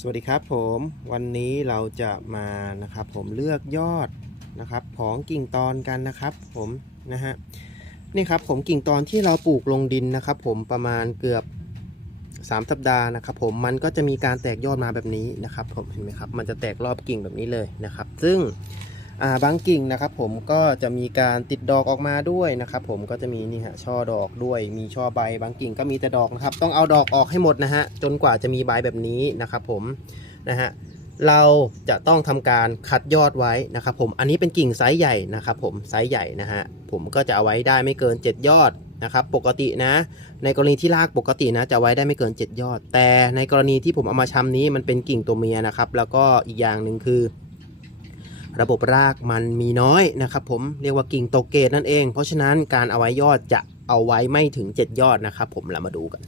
สวัสดีครับผมวันนี้เราจะมานะครับผมเลือกยอดนะครับของกิ่งตอนกันนะครับผมนะฮะนี่ครับผมกิ่งตอนที่เราปลูกลงดินนะครับ ผมประมาณเกือบ 3 สัปดาห์นะครับ ผมมันก็จะมีการแตกยอดมาแบบนี้นะครับ ผมเห็นไหมครับมันจะแตกรอบกิ่งแบบนี้เลยนะครับ ซึ่ง บางกิ่งนะครับผมก็จะมีการติดดอกออกมาด้วยนะครับผมก็จะมีนี่ฮะช่อดอกด้วย มีช่อใบบางกิ่งก็มีแต่ดอกนะครับ ต้องเอาดอกออกให้หมดนะฮะจนกว่าจะมีใบแบบนี้นะครับผมนะฮะเราจะต้องทำการคัดยอดไว้นะครับผมอันนี้เป็นกิ่งไซส์ใหญ่นะครับผมไซส์ใหญ่นะฮะผมก็จะเอาไว้ได้ไม่เกิน 7 ยอดนะครับปกตินะ ในกรณีที่รากปกตินะจะไว้ได้ไม่เกิน 7 ยอด แต่ในกรณีที่ผมเอามาชำนี้มันเป็นกิ่งตัวเมียนะครับแล้วก็อีกอย่างหนึ่งคือ ระบบรากมันมีน้อยนะครับผมเรียกว่ากิ่งตกเกตนั่นเอง เพราะฉะนั้นการเอาไว้ยอดจะเอาไว้ไม่ถึง 7 ยอดนะครับผมเรามาดูกัน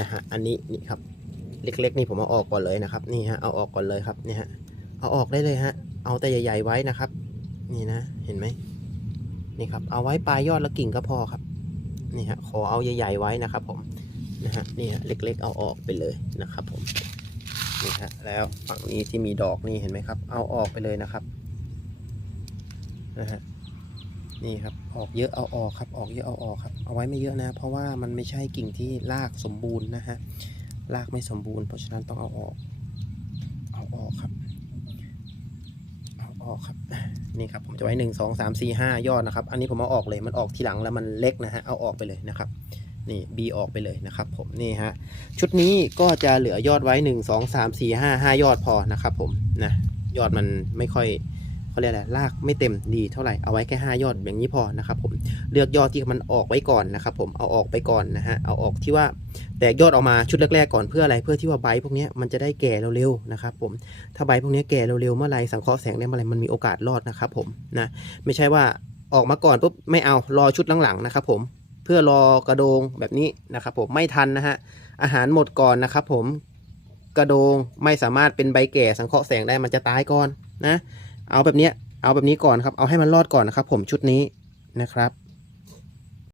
นะฮะอันนี้นี่ครับเล็กๆนี่ผมเอาออกก่อนเลยนะครับนี่ฮะเอาออกก่อนเลยครับนี่ฮะเอาออกได้เลยฮะเอาแต่ใหญ่ ๆไว้นะครับ นี่นะเห็นไหมนี่ครับเอาไว้ปลายยอดและกิ่งก็พอครับนี่ฮะขอเอาใหญ่ๆไว้นะครับผมนะฮะนี่ฮะเล็กๆ เอาออกไปเลยนะครับผมนี่ฮะแล้วฝั่งนี้ที่มีดอกนี่เห็นไหมครับ เอาออกไปเลยนะครับ นะฮะนี่ครับออกเยอะเอาออกครับออกเยอะเอาออกครับเอาไว้ไม่เยอะนะ เพราะว่ามันไม่ใช่กิ่งที่รากสมบูรณ์นะฮะรากไม่สมบูรณ์เพราะฉะนั้นต้องเอาออก เอาออกครับ เอาออกครับนี่ครับผมจะไว้หนึ่งสองสามสี่ห้ายอดนะครับ อันนี้ผมเอาออกเลยมันออกทีหลังแล้วมันเล็กนะฮะเอาออกไปเลยนะครับนี่ B ออกไปเลยนะครับผมนี่ฮะชุดนี้ก็จะเหลือยอดไว้หนึ่งสองสามสี่ห้าห้ายอดพอนะครับผมนะยอดมันไม่ค่อย เขาเรียกอะไรรากไม่เต็มดีเท่าไหร่เอาไว้แค่ห้ายอดอย่างนี้พอนะครับผมเลือกยอดที่มันออกไว้ก่อนนะครับผมเอาออกไปก่อนนะฮะเอาออกที่ว่าแตกยอดออกมาชุดแรกๆก่อนเพื่ออะไรเพื่อที่ว่าใบพวกนี้มันจะได้แก่เร็วๆนะครับผมถ้าใบพวกนี้แก่เร็วๆเมื่อไรสังเคราะห์แสงได้เมื่อไรมันมีโอกาสรอดนะครับผมนะไม่ใช่ว่าออกมาก่อนปุ๊บไม่เอารอชุดหลังๆนะครับผมเพื่อรอกระโดงแบบนี้นะครับผมไม่ทันนะฮะอาหารหมดก่อนนะครับผมกระโดงไม่สามารถเป็นใบแก่สังเคราะห์แสงได้มันจะตายก่อนนะ เอาแบบเนี้ยเอาแบบนี้ก่อนครับ เอาให้มันรอดก่อนนะครับ ผมชุดนี้นะครับ